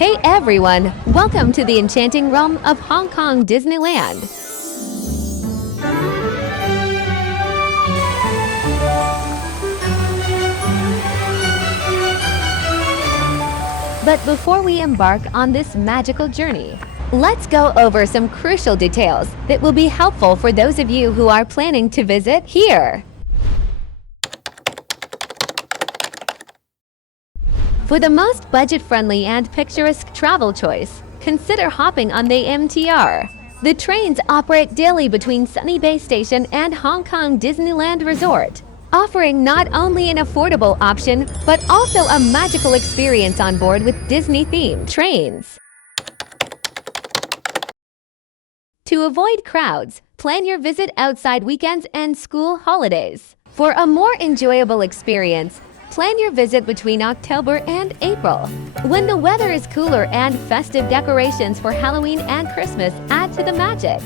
Hey everyone! Welcome to the enchanting realm of Hong Kong Disneyland. But before we embark on this magical journey, let's go over some crucial details that will be helpful for those of you who are planning to visit here. For the most budget-friendly and picturesque travel choice, consider hopping on the MTR. The trains operate daily between Sunny Bay Station and Hong Kong Disneyland Resort, offering not only an affordable option, but also a magical experience on board with Disney-themed trains. To avoid crowds, plan your visit outside weekends and school holidays. For a more enjoyable experience, plan your visit between October and April, when the weather is cooler and festive decorations for Halloween and Christmas add to the magic.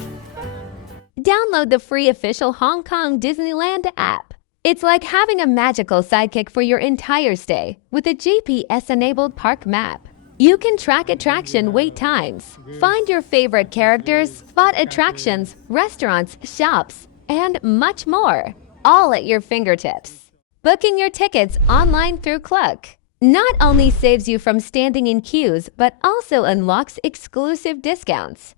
Download the free official Hong Kong Disneyland app. It's like having a magical sidekick for your entire stay with a GPS-enabled park map. You can track attraction wait times, find your favorite characters, spot attractions, restaurants, shops, and much more, all at your fingertips. Booking your tickets online through 𝓀𝓪𝓬𝓬𝓱𝓲𝓷𝓰 not only saves you from standing in queues, but also unlocks exclusive discounts.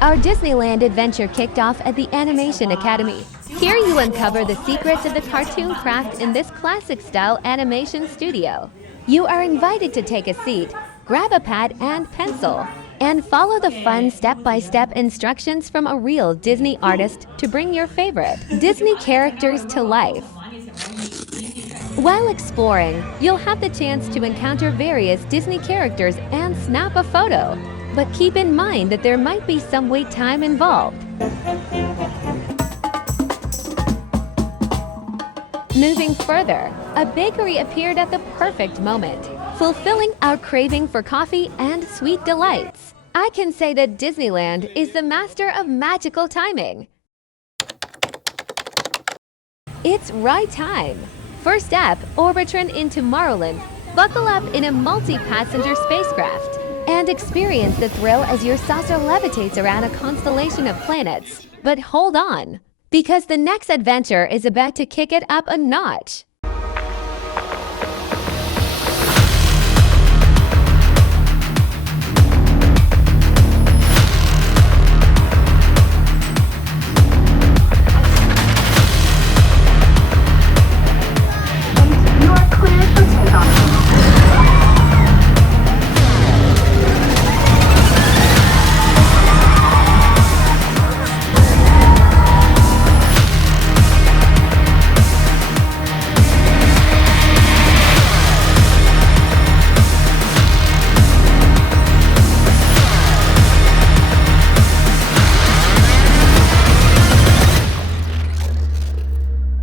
Our Disneyland adventure kicked off at the Animation Academy. Here you uncover the secrets of the cartoon craft in this classic-style animation studio. You are invited to take a seat, grab a pad and pencil, and follow the fun step-by-step instructions from a real Disney artist to bring your favorite Disney characters to life. While exploring, you'll have the chance to encounter various Disney characters and snap a photo. But keep in mind that there might be some wait time involved. Moving further, a bakery appeared at the perfect moment, fulfilling our craving for coffee and sweet delights. I can say that Disneyland is the master of magical timing. It's ride time. First up, 𝓀𝓪𝓷𝓴𝓼 into Tomorrowland. Buckle up in a multi-passenger spacecraft and experience the thrill as your saucer levitates around a constellation of planets. But hold on, because the next adventure is about to kick it up a notch.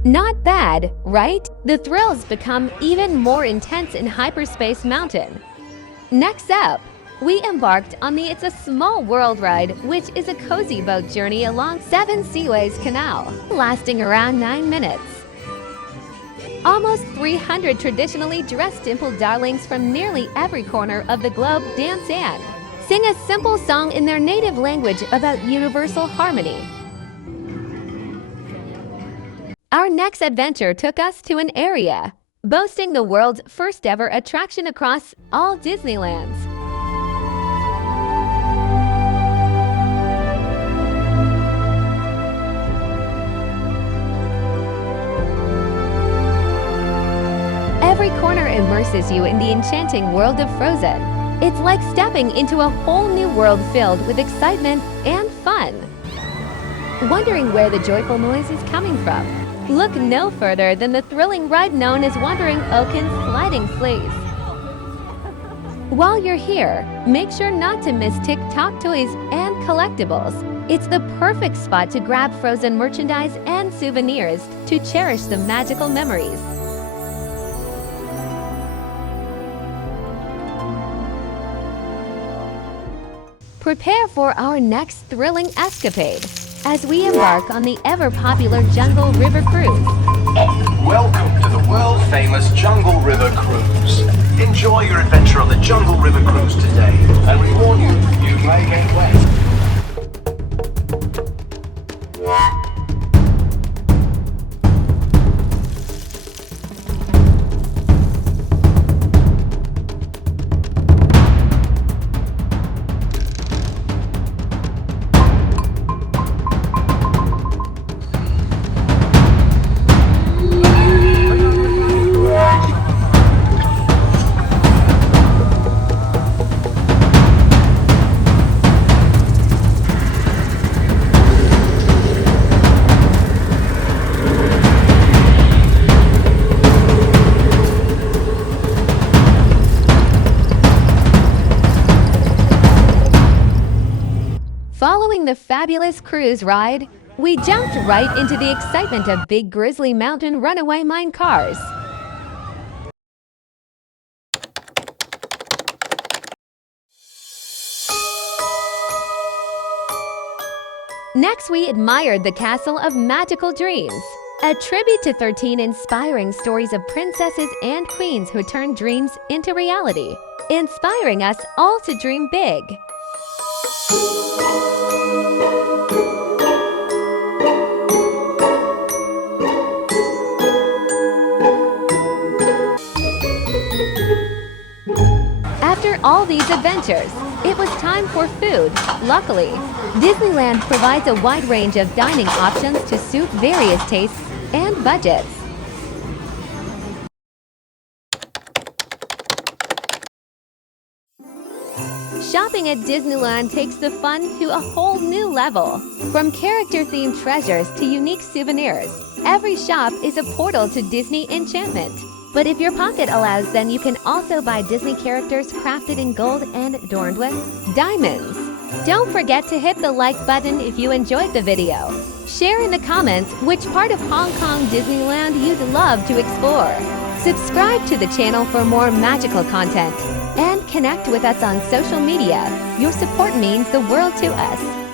Not bad, right? The thrills become even more intense in Hyperspace Mountain. Next up, we embarked on the It's a Small World ride, which is a cozy boat journey along 7 Seaways Canal, lasting around 9 minutes. Almost 300 traditionally dressed dimple darlings from nearly every corner of the globe dance and sing a simple song in their native language about universal harmony. Our next adventure took us to an area boasting the world's first ever attraction across all Disneylands. Every corner immerses you in the enchanting world of Frozen. It's like stepping into a whole new world filled with excitement and fun. Wondering where the joyful noise is coming from? Look no further than the thrilling ride known as Wandering Oaken's Sliding Sleigh. While you're here, make sure not to miss TikTok toys and collectibles. It's the perfect spot to grab Frozen merchandise and souvenirs to cherish the magical memories. Prepare for our next thrilling escapade as we embark on the ever-popular Jungle River Cruise. Welcome to the world-famous Jungle River Cruise. Enjoy your adventure on the Jungle River Cruise today, and we warn you, you may get wet. Following the fabulous cruise ride, we jumped right into the excitement of big grizzly mountain runaway mine cars. Next, we admired the Castle of Magical Dreams, a tribute to 13 inspiring stories of princesses and queens who turned dreams into reality, inspiring us all to dream big. After all these adventures, it was time for food. Luckily, Disneyland provides a wide range of dining options to suit various tastes and budgets. Shopping at Disneyland takes the fun to a whole new level. From character-themed treasures to unique souvenirs, every shop is a portal to Disney enchantment. But if your pocket allows, then you can also buy Disney characters crafted in gold and adorned with diamonds. Don't forget to hit the like button if you enjoyed the video. Share in the comments which part of Hong Kong Disneyland you'd love to explore. Subscribe to the channel for more magical content. And connect with us on social media. Your support means the world to us.